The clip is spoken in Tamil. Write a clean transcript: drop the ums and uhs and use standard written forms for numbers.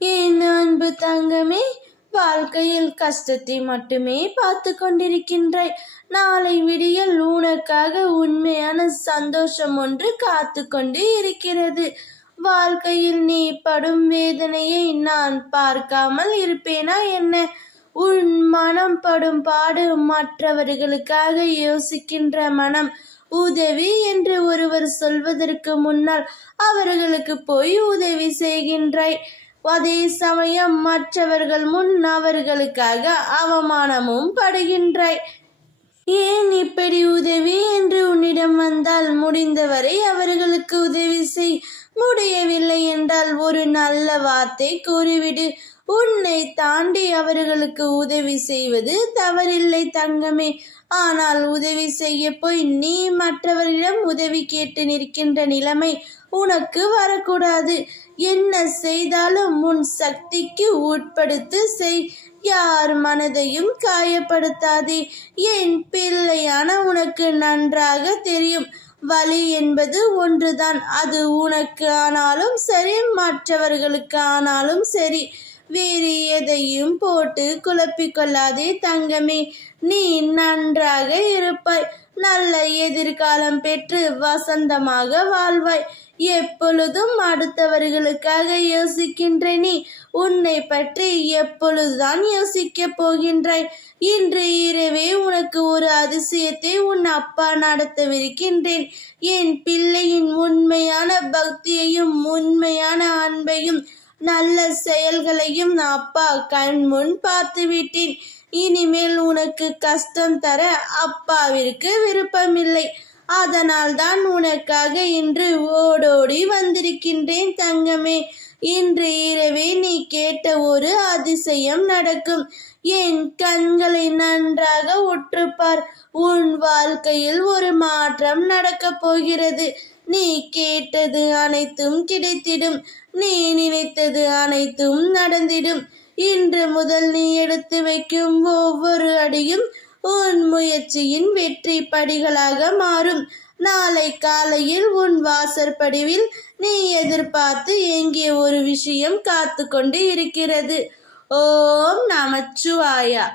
என் அன்பு தங்கமே, வாழ்க்கையில் கஷ்டத்தை மட்டுமே பார்த்து கொண்டிருக்கின்றாய். நாளை விடியல் உனக்காக உண்மையான சந்தோஷம் ஒன்று காத்து கொண்டு இருக்கிறது. வாழ்க்கையில் நீ படும் வேதனையை நான் பார்க்காமல் இருப்பேனா என்ன? உன் மனம் படும் பாடு மற்றவர்களுக்காக யோசிக்கின்ற மனம். உதவி என்று ஒருவர் சொல்வதற்கு முன்னால் அவர்களுக்கு போய் உதவி செய்கின்றாய். அதே சமயம் மற்றவர்கள் முன் அவர்களுக்காக அவமானமும் படுகின்றாய். ஏன் இப்படி உதவி என்று உன்னிடம் வந்தால் முடிந்தவரை அவர்களுக்கு உதவி செய். முடியவில்லை என்றால் ஒரு நல்ல வார்த்தை கூறிவிடு. உன்னை தாண்டி அவர்களுக்கு உதவி செய்வது தவறில்லை தங்கமே. ஆனால் உதவி செய்ய போய் நீ மற்றவரிடம் உதவி கேட்டு நிற்கின்ற நிலைமை உனக்கு வரக்கூடாது. என்ன செய்தாலும் உன் சக்திக்கு உட்படுத்து செய். யார் மனதையும் காயப்படுத்தாதே. என் பிள்ளையான உனக்கு நன்றாக தெரியும், வலி என்பது ஒன்றுதான். அது உனக்கு ஆனாலும் சரி, மற்றவர்களுக்கு ஆனாலும் சரி. வேறு எதையும் போட்டு குழப்பிக்கொள்ளாதே தங்கமே. நீ நன்றாக இருப்பாய். நல்ல எதிர்காலம் பெற்று வசந்தமாக வாழ்வாய். எப்பொழுதும் அடுத்தவர்களுக்காக யோசிக்கின்ற நீ உன்னை பற்றி எப்பொழுதுதான் யோசிக்கப் போகின்றாய்? இன்று இரவே உனக்கு ஒரு அதிசயத்தை உன் அப்பா நடத்தவிருக்கின்றேன். என் பிள்ளையின் உண்மையான பக்தியையும் உண்மையான அன்பையும் நல்ல செயல்களையும் அப்பா கண் முன் பார்த்து விட்டேன். இனிமேல் உனக்கு கஷ்டம் தர அப்பாவிற்கு விருப்பமில்லை. அதனால் தான் உனக்காக இன்று ஓடோடி வந்திருக்கின்றேன் தங்கமே. இன்று இரவே நீ கேட்ட ஒரு அதிசயம் நடக்கும். என் கண்களை நன்றாக உற்றுப்பார். உன் வாழ்க்கையில் ஒரு மாற்றம் நடக்கப் போகிறது. நீ கேட்டது அனைத்தும் கிடைத்திடும். நீ நினைத்தது அனைத்தும் நடந்திடும். இன்று முதல் நீ எடுத்து வைக்கும் ஒவ்வொரு அடியும் உன் முயற்சியின் வெற்றி படிகளாக மாறும். நாளை காலையில் உன் வாசற்படிவில் நீ எதிர்பார்த்து எங்கே ஒரு விஷயம் காத்து கொண்டு இருக்கிறது. ஓம் நமச்சிவாயா.